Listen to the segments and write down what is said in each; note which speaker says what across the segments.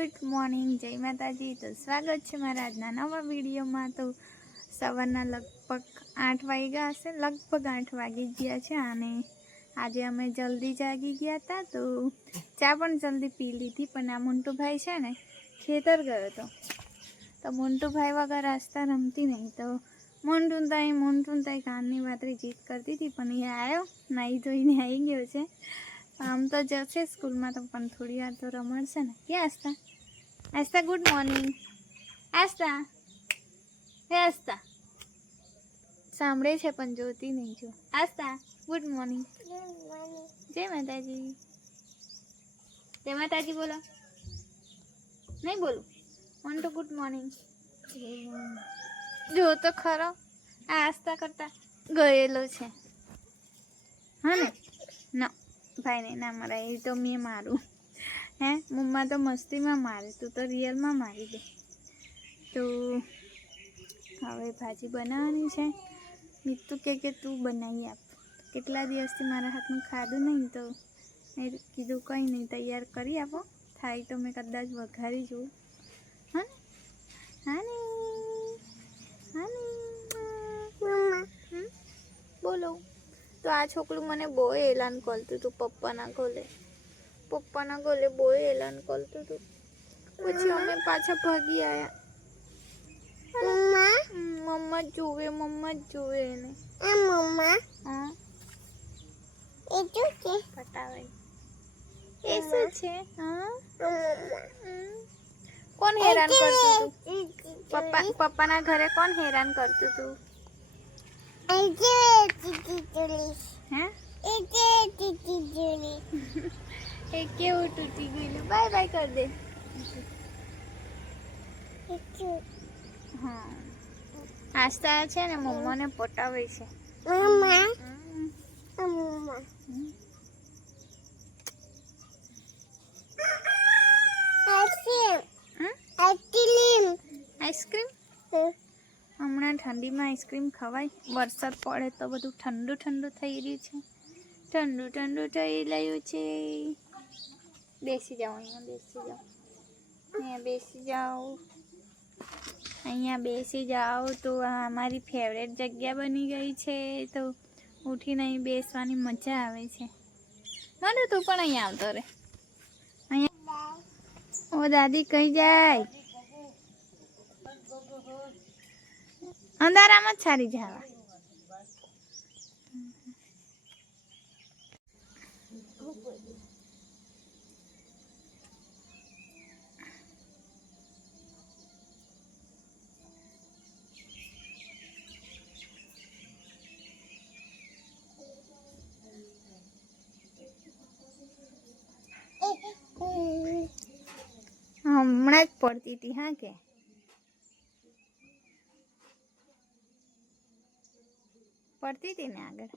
Speaker 1: Good morning, જય માતાજી. તો સ્વાગત છે મારા આજના નવા વિડીયોમાં. તો સવારના લગભગ આઠ વાગ્યા હશે, લગભગ આઠ વાગી ગયા છે અને આજે અમે જલ્દી જાગી ગયા હતા. તો ચા પણ જલ્દી પી લીધી, પણ આ મોન્ટુભાઈ છે ને ખેતર ગયો હતો. તો મોન્ટુભાઈ વગર આસ્તા રમતી નહીં. તો મોન્ટુન તાઈ મોન્ટુન કાનની વાતરી જીત કરતી હતી, પણ એ આવ્યો નાહી ધોઈને આવી ગયો છે. આમ તો જશે સ્કૂલમાં, તો પણ થોડી વાર તો રમડશે ને. ક્યાં આસ્તા આસ્તા ગુડ મોર્નિંગ આસ્તા હે આસ્તા સાંભળે છે પણ જોતી નહીં જો આસ્તા ગુડ મોર્નિંગ જય માતાજી. જય માતાજી, બોલો. નહીં બોલું. વન ટુ ગુડ મોર્નિંગ જો તો ખરો. આ આસ્તા કરતા ગયેલો છે. હા ને? ના, ભાઈ ને ના મરાય એ તો મેં મારું. હે? મમ્મા તો મસ્તીમાં મારે, તું તો રિયલમાં મારી દે. તો હવે ભાજી બનાવવાની છે. મીઠું કે કે તું બનાવી આપ. કેટલા દિવસથી મારા હાથનું ખાધું નહીં તો મેં કીધું કંઈ નહીં, તૈયાર કરી આપો. થાય તો મેં કદાચ વઘારી જોઉં. હા હા ને હા ને બોલો. તો આ છોકરું મને બહુ એલાન કરતું હતું પપ્પાના ગોલે પપ્પાના ગોલે બહુ એલાન કરતું હતું. પછી અમે પાછા ભાગી આવ્યા મમ્મા? જ જુએ મમ્મા જ જુએ એને. હા. પટાવે. એ શું છે? હા? હમ. કોણ હેરાન કરતું હતું? પપ્પા પપ્પાના ઘરે કોણ હેરાન કરતું હતું? હે? એ કેવું તૂટી ગયેલું? બાય બાય કરી દે. હા. આસ્તા છે ને મમ્માને પટાવે છે. મમ્મા? હમ? Ice cream. હમણાં ઠંડીમાં આઈસ્ક્રીમ ખવાય. વરસાદ પડે તો બધું ઠંડુ ઠંડુ થઈ રહ્યું છે. ઠંડુ ઠંડુ થઈ રહ્યું છે. બેસી જાઓ, અહીંયા બેસી જાઓ. અહીંયા બેસી જાઓ. અહીંયા બેસી જાઓ તો આ અમારી ફેવરેટ જગ્યા બની ગઈ છે. તો ઉઠીને અહીં બેસવાની મજા આવે છે. ના, તું પણ અહીંયા આવતો રે. અહીંયા ઓ દાદી, કઈ જાય? અંધારામાં જ સારી જવા. હમણાં જ પડતી હતી, હા કે? પડતી હતી ને આગળ?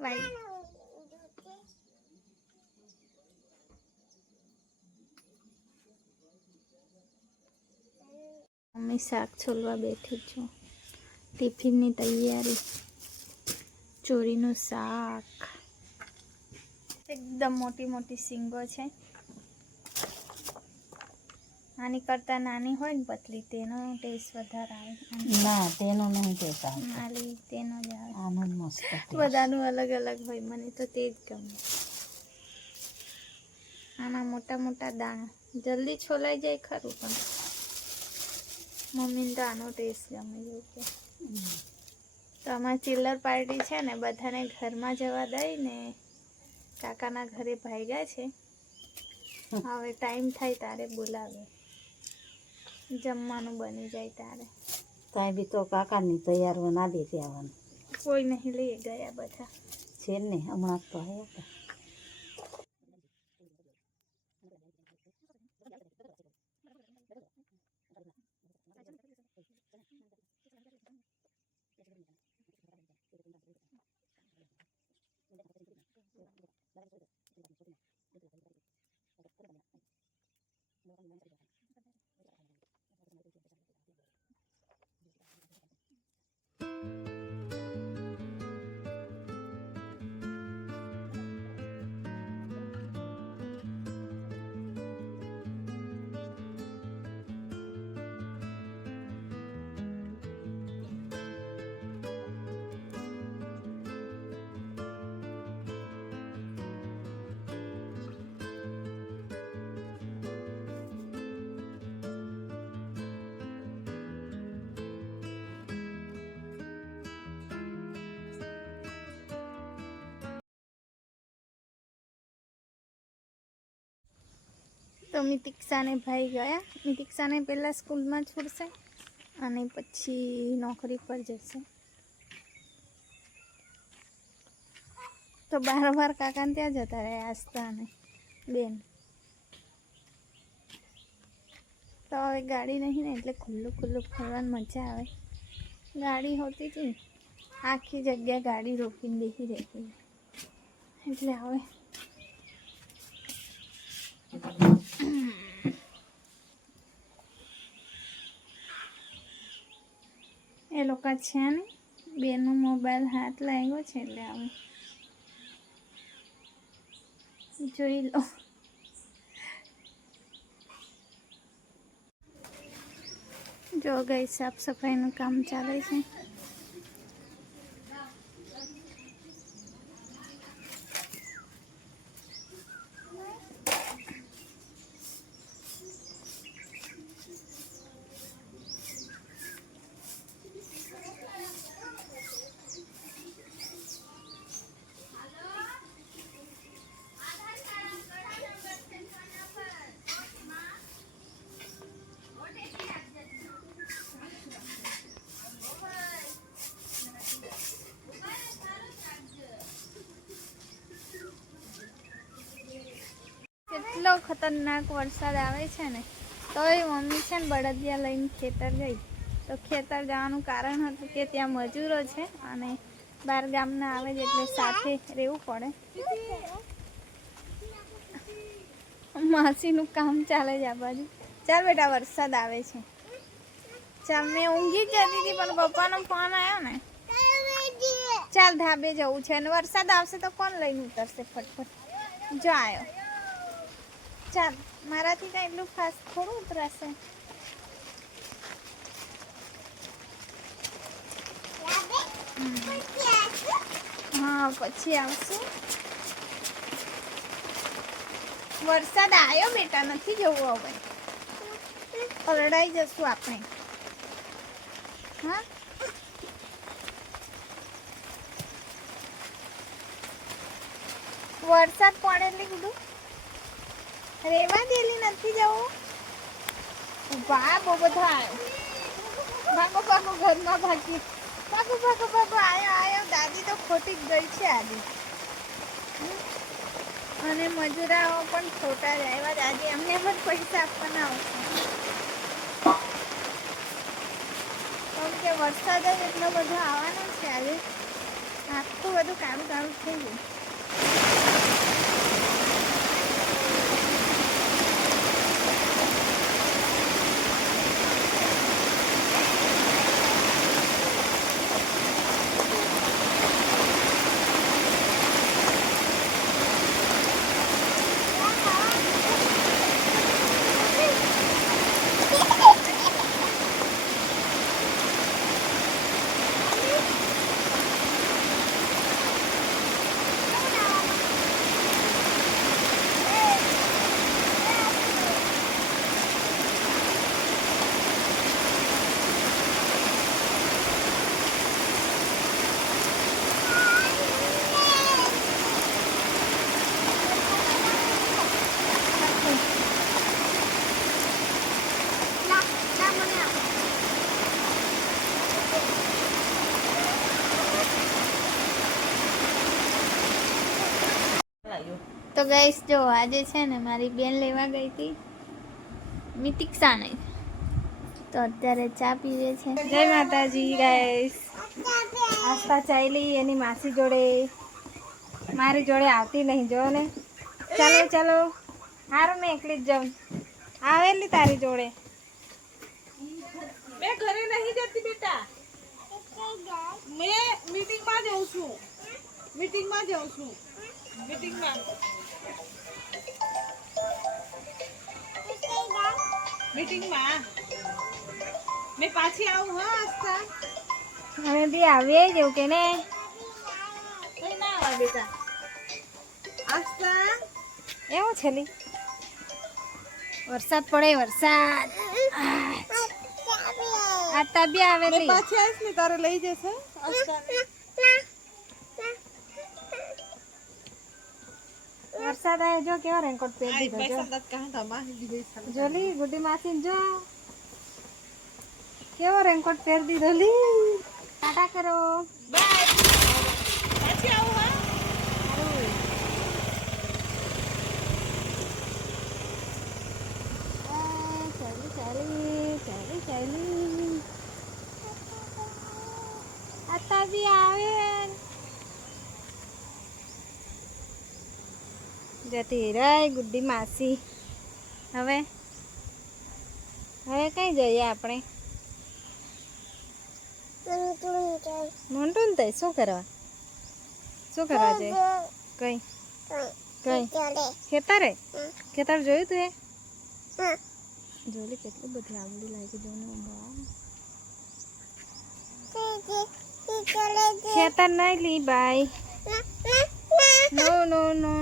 Speaker 1: વાઈ મમ્મી શાક છોલવા બેઠી છું. ટિફિનની તૈયારી. ચોરીનું શાક. એકદમ મોટી મોટી સિંગો છે. આની કરતાં નાની હોય ને પતલી તેનો ટેસ્ટ વધારે આવે.
Speaker 2: ના તેનો નહીં ટેસ્ટ
Speaker 1: આવે ખાલી તેનો જ આવે.
Speaker 2: આનું મસ્ત
Speaker 1: બધાનું અલગ અલગ હોય મને તો તે જ ગમે. આના મોટા મોટા દાણા. જલ્દી છોલાઈ જાય ખરું પણ મમ્મીને તો આનો ટેસ્ટ ગમે એવું કે તો અમારી ચિલ્લર પાર્ટી છે ને બધાને ઘરમાં જવા દઈ ને કાકાના ઘરે ભાગ્યા છે. હવે ટાઈમ થાય તારે બોલાવે. જમવાનું બની જાય તારે.
Speaker 2: ત્યાં બી તો કાકાની તૈયાર ના દેતી આવવાનું.
Speaker 1: કોઈ નહીં લઈ ગયા બધા.
Speaker 2: છે ને હમણાં તો આવ્યા હતા.
Speaker 1: તો મિતિક્ષાને ભાઈ ગયા. મિતિક્ષાને પહેલાં સ્કૂલમાં છોડશે અને પછી નોકરી પર જશે. તો બાર બાર કાકાને ત્યાં જતા રહ્યા આસ્તા અને બેન. તો હવે ગાડી નહીં ને, એટલે ખુલ્લું ખુલ્લું ફરવાની મજા આવે. ગાડી હોતી હતી આખી જગ્યા ગાડી રોકીને બેસી રહેતી. એટલે હવે એ લોકો છે ને બેનો મોબાઈલ હાથ લાગ્યો છે એટલે હવે જોઈ લો જો ગઈ સાફ સફાઈનું કામ ચાલે છે કેટલો ખતરનાક વરસાદ આવે છે ને, તોય મમ્મી છે ને બળદિયા લઈને ખેતર ગઈ. તો ખેતર જવાનું કારણ હતું કે ત્યાં મજૂરો છે અને બાર ગામના આવે જ એટલે સાથે રહેવું પડે. માસીનું કામ ચાલે છે આ બાજુ. ચાલ બેટા, વરસાદ આવે છે. ચાલ, મેં ઊંઘી જ જતી હતી, પણ પપ્પાનો ફોન આવ્યો ને. ચાલ ધાબે જવું છે અને વરસાદ આવશે તો કોણ લઈને ઉતરશે ફટફટ? જો આવ્યો ચાલ, મારાથી કાંઈ એટલું ફાસ્ટ થોડું ઉતરાશે હા, પછી આવશું. વરસાદ આવ્યો બેટા, નથી જવું હવે. પલડાઈ જશું આપણે. હા? વરસાદ પડે એટલે કીધું. રેવા દેલી નથી જવું વાહ બહુ બધા. ભાગો ભાગો, ઘરમાં ભાગી. ભાગો ભાગો ભાગો, આયો આયો, દાદી તો ખોટી ગઈ છે આદી અને મજૂરાઓ પણ ખોટા જ આવ્યા આજે એમને પણ પૈસા આપવાના આવશે. કેમ કે વરસાદ જ એટલો બધો આવવાનો છે આજે. આખું બધું કાળું કાળું થઈ ગયું. તો ગઈશ જો આજે છે ને મારી બેન લેવા ગઈ હતી. મિતિક્ષા ને તો અત્યારે ચા પીવે છે.
Speaker 2: જય માતાજી ગઈશ આસ્થા ચાલી એની માસી જોડે. મારી જોડે આવતી નહીં, જો ને. ચાલો ચાલો. હારું, મેં એકલી જ જાઉં. આવેલી તારી જોડે.
Speaker 3: મેં ઘરે નહીં જતી બેટા. મેં મીટિંગમાં જાઉં છું. મીટિંગમાં જાઉં છું. મીટિંગમાં. મીટિંગમાં. મેં પાછી આવું હા આસ્થા.
Speaker 2: હવે બી આવીએ જેવું કે ને.
Speaker 3: કઈ ના આવે બેટા. આસ્થા.
Speaker 2: એવું ને વરસાદ પડે વરસાદ. આ તબી આવે
Speaker 3: ને આવીશ ને તારે લઈ જશે.
Speaker 2: વરસાદ આવે જો કેવો રેનકોટ પહેરી દીધો જોલી ગુડી માસી જો. કેવો રેનકોટ પહેરી દીધો લી. ટાટા કરો.
Speaker 3: બાય પછી આવો.
Speaker 2: જતી રહી ગુડ્ડી માસી હવે હવે કઈ જઈએ આપણે મોન્ટુન તઈ શું કરવા શું કરવા જઈએ કઈ કઈ ખેતરે ખેતર જોયું તું એ જોલી કેટલી બધી આંબલી લાગી જોને ખેતર નહીં લી બાય નો નો નો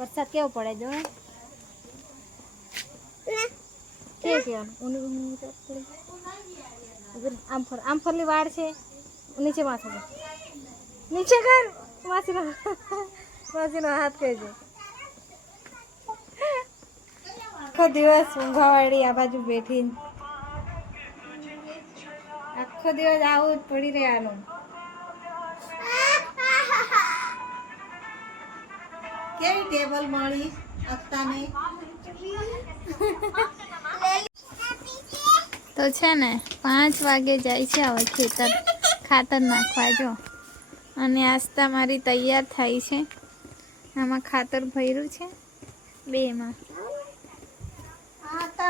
Speaker 2: વરસાદ કેવો પડે જો કે આમ ફર આમ ફરલી વાડ છે. નીચે માથું નીચે કર. માસીનો માસીનો હાથ કહેજો. આખો દિવસ ઊંઘાવાળી આ બાજુ બેઠી. આખો દિવસ આવું જ પડી રહેવાનું.
Speaker 3: કેવી ટેબલ મળી અક્તાને?
Speaker 1: તો છે ને પાંચ વાગે જાય છે હવે ખેતર. ખાતર નાખવા જો. અને આસ્તા મારી તૈયાર થાય છે. આમાં ખાતર ભર્યું છે. બેમાં
Speaker 2: માં.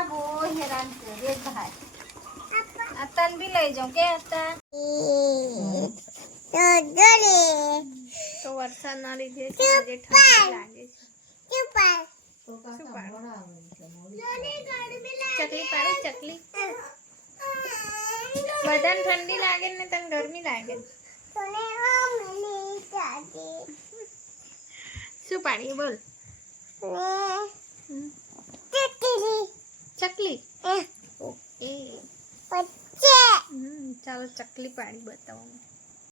Speaker 2: બહુ હેરાન ભાઈ. આ તન બી લઈ જાઉં. કે હતા
Speaker 1: તો વરસાદના લીધે છે આજે ઠંડી લાગે છે. ચકલી પાડે ચકલી. બધાને ઠંડી લાગે ને તને ગરમી લાગે. શું પાડી બોલ. હમ. ચકલી. ઓકે. ચાલો ચકલી પાડી બતાવો.